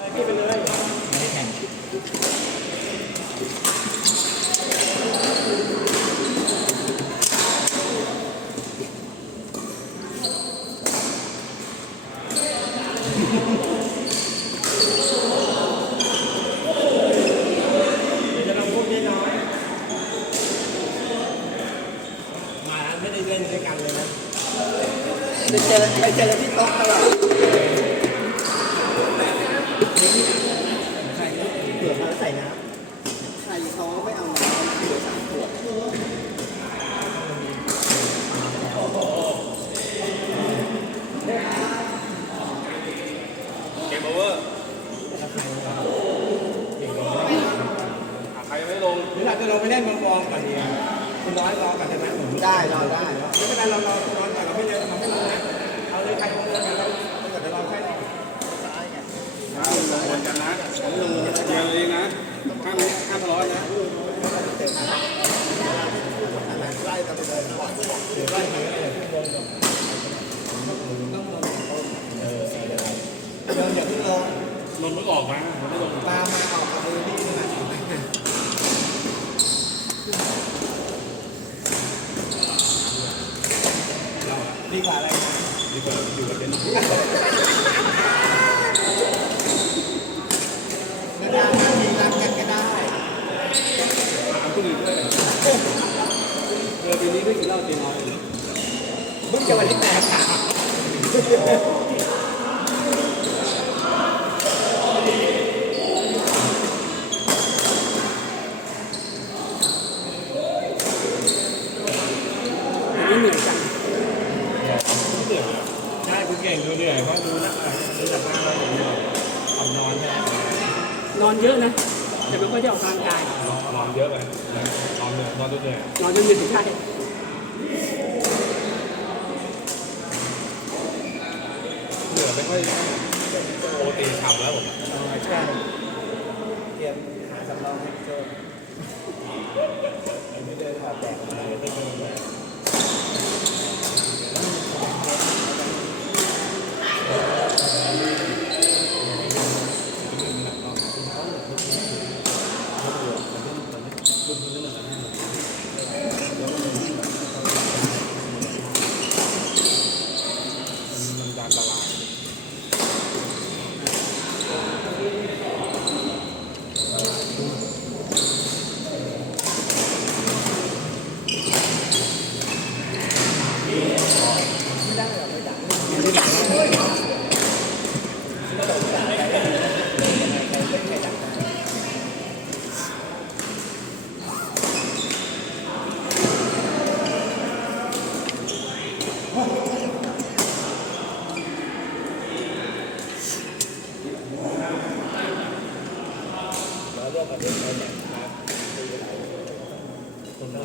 พี่ไปเลย ไม่ได้แข่ง เดี๋ยวจะลองพูดน้อยมาไม่ได้เล่นด้วยกันเลยนะ ไปเจอไปเจอที่โต๊ะตลอด เราจะลงไปเล่นมองก่อนดีคุณน้อยรอก่อนได้ไหมผมได้รอได้ไม่เป็นไรเรารอคุณน้อยก่อนเราไม่เล่นเราไม่ลงนะเอาเลยใครลงเลยกันเราเดี๋ยวเราใช้ต่อเหมือนกันนะผมลงเดียวเองนะห้ามห้ามทะเลาะนะไล่กันไปเลยเดี๋ยวไล่มือเลยขึ้นลงเดินอย่าเพิ่งลงลงมึงออกมาผมไม่ลงมามาออกกับมือพี่นี่นะ ดีกว่าอะไรดีกว่าอยู่กับเต็นท์นานๆทีรักกันก็ได้ถามคนอื่นด้วยเรือปีนี้ไม่กินเหล้าตีน้อยเลยเพิ่งจะวันที่แปดค่ะ ไม่เหนื่อยจังใช่คุณเก่งดูเหนื่อยเพราะดูนะดูจากหน้าเราอย่างเดียวเอานอนใช่ไหม นอน เยอะนะ แต่ไม่ค่อยได้ออกกำลังกายนอนเยอะไปนอนเหนื่อยนอนจนเหนื่อยนอนจนดึกใช่เหนื่อยไม่ค่อยปกติฉ่ำแล้วผมใช่เตรียมหาสำรองให้โจนไม่เดินถอดแบกมาเลยไม่เดินเลย มันอันตราย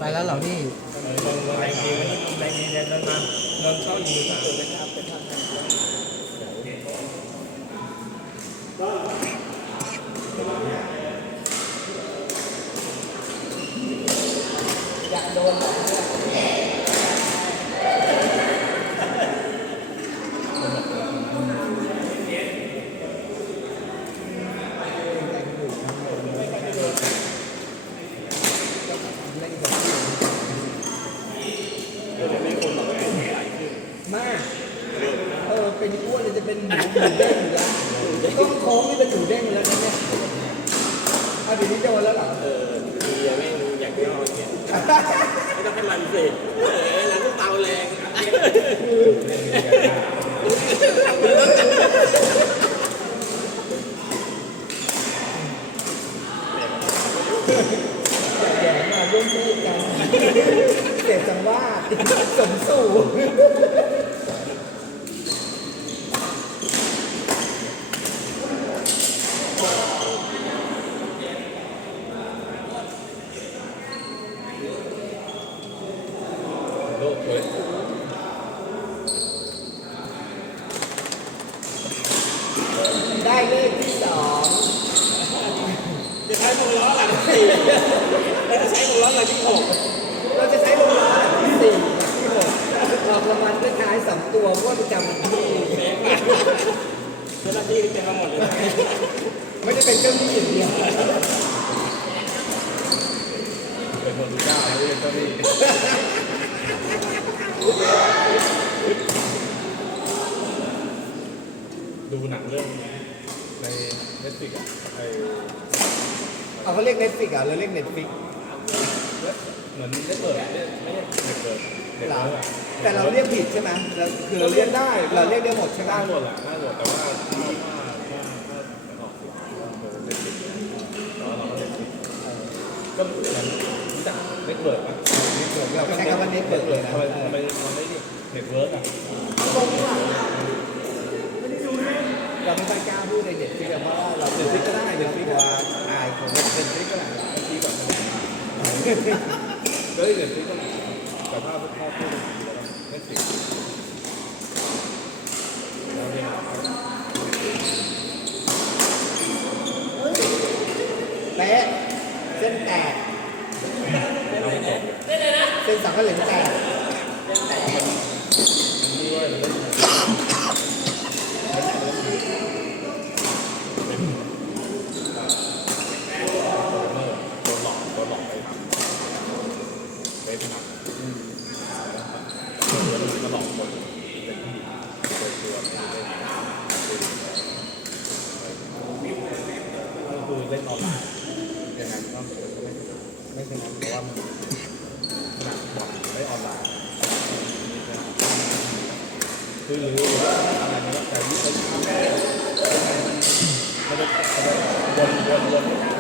ไปแล้วเหรอพี่ ลงแรงดีมั นี่ต้องแรงดีเดินมานอนเข้าอยู่สาม อยากโดนแบบนี้มาก เออ เป็นอ้วนเลยจะเป็น หมูเด้งอยู่แล้วต้องโค้งนี่เป็นหมูเด้งอยู่แล้วนะเนี่ยเอาเดี๋ยวนี้โดนแล้วเหรอเออดีอะแม่งอยากย่อเนี่ยไม่ต้องให้มันสิเออแล้วก็เตาแรงแย่มาร่วมพูดกันเสียจังว่าสมสู่ ได้เลขที่สองจะใช้วงล้อหลังสี่เราจะใช้วงล้อหลังที่หกเราจะใช้วงล้อที่สี่หกออมัลเลทายสองตัวเพราะว่าประจำวันที่เจ้าหน้าที่เป็นมาหมดเลยไม่ได้เป็นเจ้าหนี้อย่างเดียวเป็นคนดูเจ้าเรื่องเจ้นี้ ดูหนังเรื่องในเน็ตฟลิกอะไอเอาเขาเรียกเน็ตฟิกอะเราเรียกเน็ตฟิกเหมือนได้เปิดไม่ไม่ใช่เด็กเปิดเด็กหรอเปิดอะแต่เราเรียกผิดใช่ไหมเราคือเราเรียกได้เราเรียกได้หมดใช่ไหมได้หมดแหละได้หมดแต่ว่าถ้าถ้าถ้ามันออกเสียงก็คือเน็ตฟลิกแล้วเราก็เน็ตฟลิกก็เหมือนรู้จักเน็ตเปิดป่ะเราก็ใช้คำว่าเน็ตเปิดเลยนะทำไมทำไมทำไมนี่เน็ตเวิร์กอะ เราไม่ค่อยกล้าพูดในเน็ตฟิกเพราะว่าเราเน็ตฟิกก็ได้เน็ตฟิกว่าอายของเน็ตฟิกก็ได้บางทีแบบเฮ้ยเน็ตฟลิกก็แต่ถ้าถ้าพูดเน็ตฟลิกแล้วเนี่ยเป๊ะเส้นแตกเส้นสังกะเหลงแตกนี่ด้วยมันเล่นโดนหลอกโดนหลอกไปทำ ไปทำก็หลอกคนเป็นผู้หญิงเปิดตัวเป็นเล่นก็คือเล่นออนไลน์ยังไงก็ไม่ไม่ชนะเพราะว่ามันหนักกว่าได้ออนไลน์คือหรืออะไรนะแต่ที่เขาทำได้มันจะวนวนวน